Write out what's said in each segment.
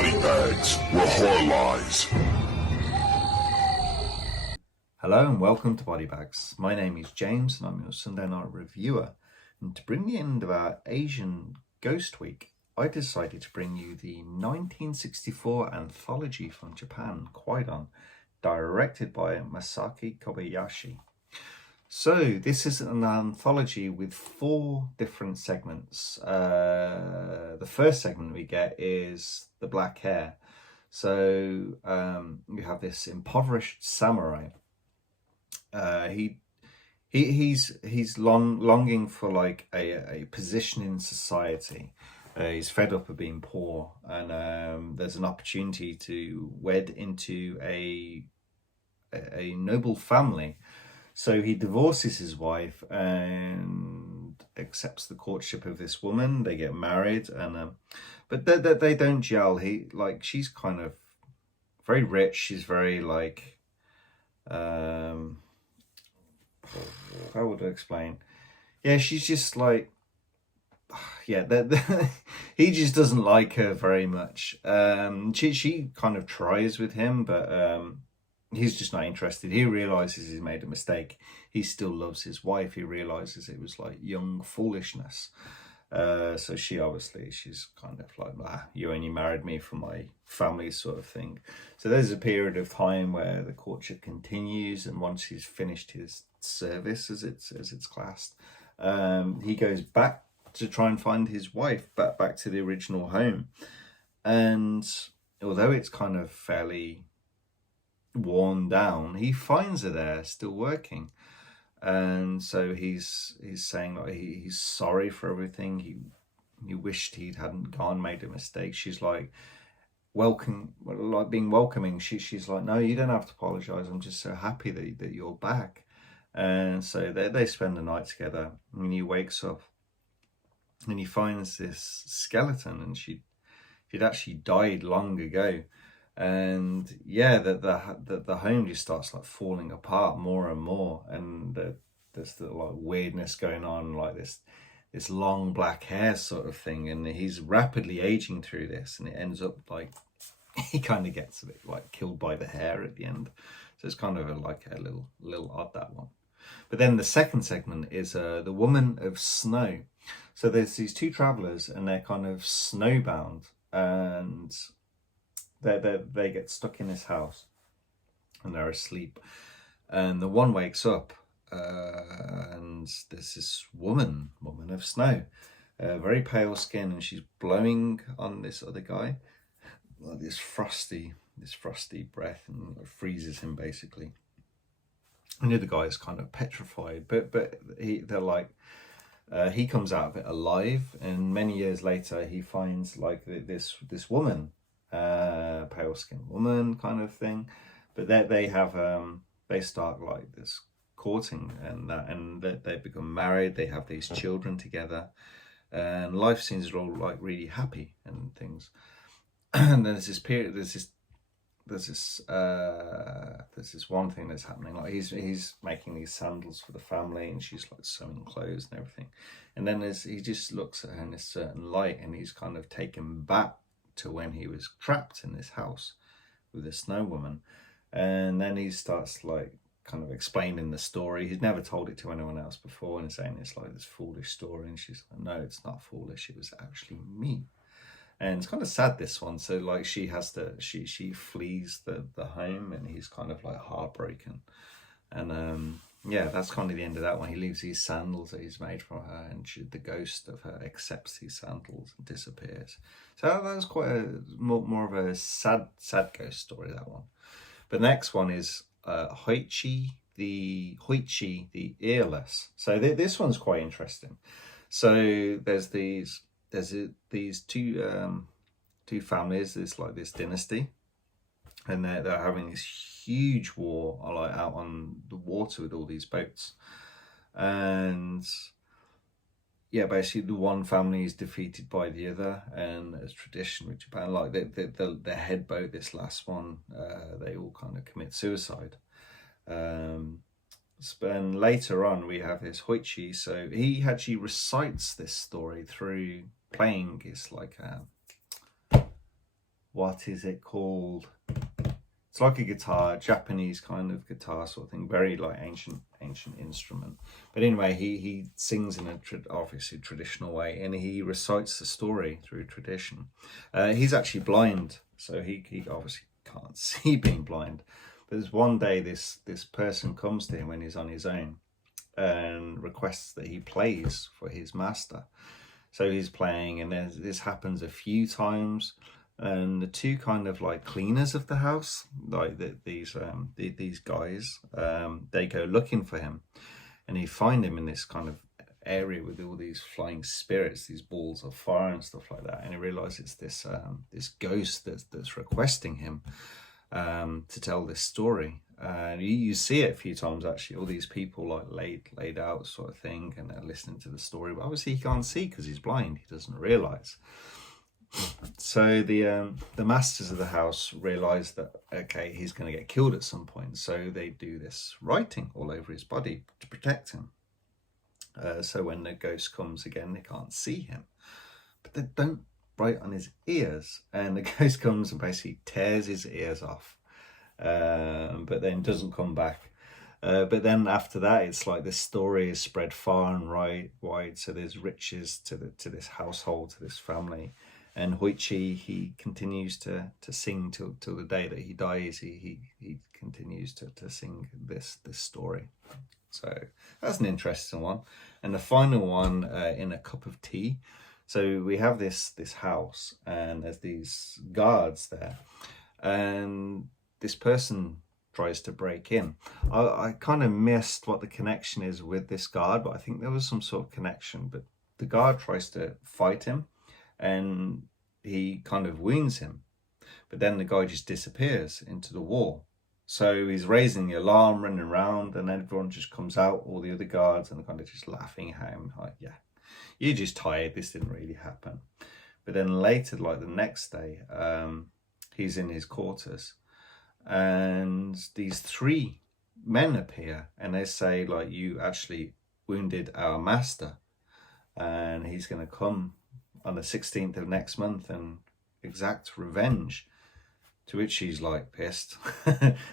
body bags where horror lies. Hello and welcome to Body Bags. My name is James and I'm your Sunday night reviewer. And to bring the end of our Asian Ghost Week, I decided to bring you the 1964 anthology from Japan, Kwaidan, directed by Masaki Kobayashi. So this is an anthology with 4 different segments. The first segment we get is the black hair. So we have this impoverished samurai. He's longing for like a position in society. He's fed up of being poor, and there's an opportunity to wed into a noble family. So he divorces his wife and accepts the courtship of this woman. They get married, and but they don't gel. She's kind of very rich. She's very like how would I explain? Yeah, she's just like, yeah, he just doesn't like her very much. She kind of tries with him, but he's just not interested. He realizes he's made a mistake. He still loves his wife. He realizes it was like young foolishness. So she's kind of like, you only married me for my family sort of thing. So there's a period of time where the courtship continues, and once he's finished his service, as it's classed, he goes back to try and find his wife back to the original home. And although it's kind of fairly worn down, he finds her there still working. And so he's saying like he's sorry for everything. He wished he hadn't gone, made a mistake. She's like being welcoming. She's like, no, you don't have to apologize. I'm just so happy that you're back. And so they spend the night together. And he wakes up and he finds this skeleton, and she'd actually died long ago. And yeah, the home just starts like falling apart more and more, and there's the like weirdness going on, like this long black hair sort of thing, and he's rapidly aging through this, and it ends up like he kind of gets a bit like killed by the hair at the end. So it's kind of a little odd, that one. But then the second segment is the Woman of Snow. So there's these 2 travelers, and they're kind of snowbound, and they get stuck in this house and they're asleep, and the one wakes up, and there's this woman of snow, very pale skin, and she's blowing on this other guy like this frosty breath, and it freezes him basically. And the other guy is kind of petrified, but they're like, he comes out of it alive, and many years later he finds like this woman, pale skinned woman kind of thing, but they start like this courting, and they become married. They have these children together, and life seems all like really happy and things. And there's this period, there's this one thing that's happening, like he's making these sandals for the family, and she's like sewing clothes and everything, and then he just looks at her in a certain light, and he's kind of taken back to when he was trapped in this house with a snow woman. And then he starts like kind of explaining the story. He's never told it to anyone else before, and saying it's like this foolish story, and she's like, no, it's not foolish, it was actually me. And it's kind of sad, this one. So like she flees the home, and he's kind of like heartbroken. And yeah, that's kind of the end of that one. He leaves these sandals that he's made for her, and the ghost of her accepts these sandals and disappears. So that was quite more of a sad ghost story, that one. But the next one is Hoichi the Earless. So this one's quite interesting. So there's these 2 families. There's like this dynasty, and they're having this huge war like out on the water with all these boats. And yeah, basically the one family is defeated by the other, and as tradition with Japan, like the head boat, this last one, they all kind of commit suicide. And later on we have this Hoichi, so he actually recites this story through playing. It's like what is it called? It's like a guitar, Japanese kind of guitar sort of thing, very like ancient instrument. But anyway, he sings in a obviously traditional way, and he recites the story through tradition. He's actually blind, so he obviously can't see being blind. But there's one day this person comes to him when he's on his own and requests that he plays for his master. So he's playing, and this happens a few times. And the two kind of like cleaners of the house, like these guys, they go looking for him, and they find him in this kind of area with all these flying spirits, these balls of fire and stuff like that. And he realizes this this ghost that's requesting him to tell this story. And you see it a few times actually. All these people like laid out sort of thing, and they're listening to the story. But obviously he can't see because he's blind. He doesn't realize. So the masters of the house realize that, okay, he's going to get killed at some point. So they do this writing all over his body to protect him. So when the ghost comes again, they can't see him. But they don't write on his ears. And the ghost comes and basically tears his ears off. But then doesn't come back. But then after that, it's like this story is spread far and wide. So there's riches to this household, to this family. And Hoichi, he continues to sing till the day that he dies. He continues to sing this story. So that's an interesting one. And the final one, In a Cup of Tea. So we have this house, and there's these guards there, and this person tries to break in. I kind of missed what the connection is with this guard, but I think there was some sort of connection. But the guard tries to fight him, and he kind of wounds him, but then the guy just disappears into the wall. So he's raising the alarm, running around, and everyone just comes out, all the other guards, and they're kind of just laughing at him, like, yeah, you're just tired, this didn't really happen. But then later, like the next day, he's in his quarters, and these three men appear, and they say, like, you actually wounded our master, and he's going to come on the 16th of next month and exact revenge. To which he's like pissed.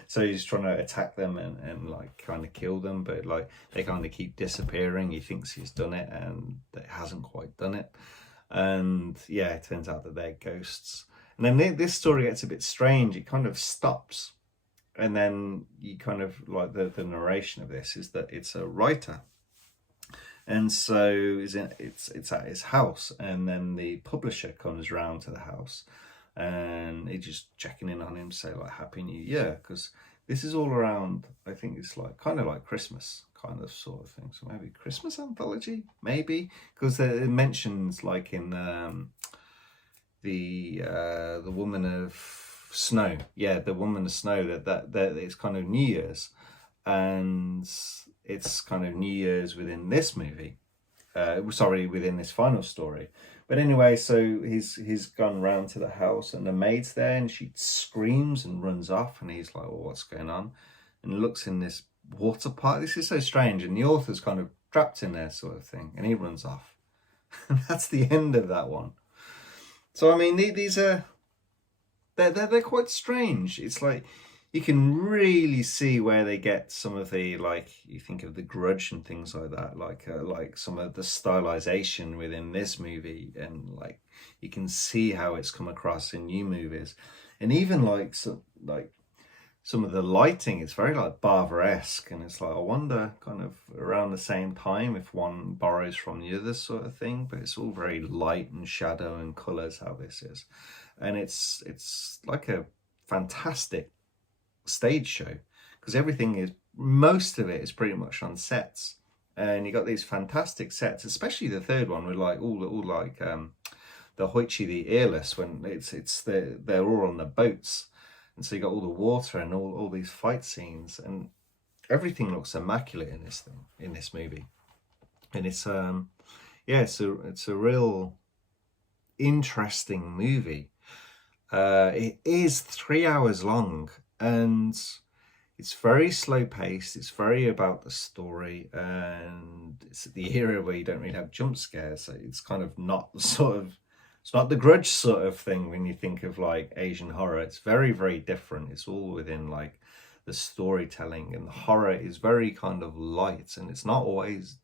So he's trying to attack them and like kind of kill them, but like they kind of keep disappearing. He thinks he's done it, and it hasn't quite done it. And yeah, it turns out that they're ghosts. And then this story gets a bit strange. It kind of stops, and then you kind of like the narration of this is that it's a writer. And so it's at his house, and then the publisher comes round to the house, and he's just checking in on him, say like Happy New Year, because this is all around, I think it's like kind of like Christmas kind of sort of thing. So maybe Christmas anthology, maybe, because it mentions like in the Woman of Snow, yeah, the Woman of Snow, that it's kind of New Year's, and it's kind of New Year's within this movie, within this final story. But anyway, so he's gone round to the house, and the maid's there, and she screams and runs off, and he's like, well, what's going on? And looks in this water park. This is so strange, and the author's kind of trapped in there sort of thing, and he runs off. And that's the end of that one. So I mean, these are they're quite strange. It's like you can really see where they get some of the, like, you think of The Grudge and things like that, like some of the stylization within this movie, and like you can see how it's come across in new movies, and even like some of the lighting, it's very like Barber-esque, and it's like, I wonder kind of around the same time if one borrows from the other sort of thing, but it's all very light and shadow and colors how this is, and it's like a fantastic stage show, because most of it is pretty much on sets, and you got these fantastic sets, especially the third one with like all like the Hoichi the Earless, when they're all on the boats, and so you got all the water and all these fight scenes, and everything looks immaculate in this movie, and it's it's a real interesting movie. It is 3 hours long, and it's very slow paced. It's very about the story, and it's the era where you don't really have jump scares, so it's kind of not the sort It's not the Grudge sort of thing when you think of like Asian horror. It's very, very different. It's all within like the storytelling, and the horror is very kind of light, and it's not always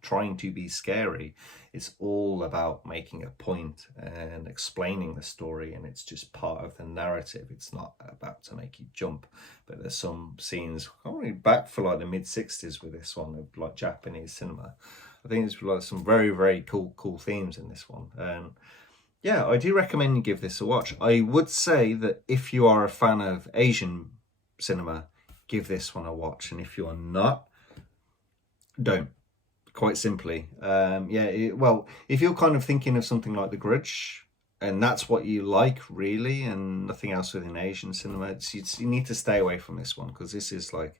trying to be scary. It's all about making a point and explaining the story, and it's just part of the narrative. It's not about to make you jump. But there's some scenes probably back for like the mid-60s with this one of like Japanese cinema. I think it's like some very, very cool themes in this one. And yeah, I do recommend you give this a watch. I would say that if you are a fan of Asian cinema, give this one a watch. And if you're not, don't. Quite simply. Well, if you're kind of thinking of something like The Grudge, and that's what you like really, and nothing else within Asian cinema, you need to stay away from this one, because this is like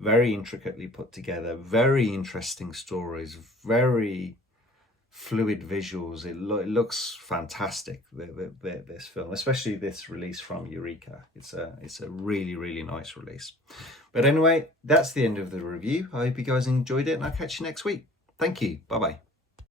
very intricately put together, very interesting stories, very fluid visuals. It looks fantastic, this film, especially this release from Eureka. It's a really, really nice release. But anyway, that's the end of the review. I hope you guys enjoyed it, and I'll catch you next week. Thank you. Bye bye.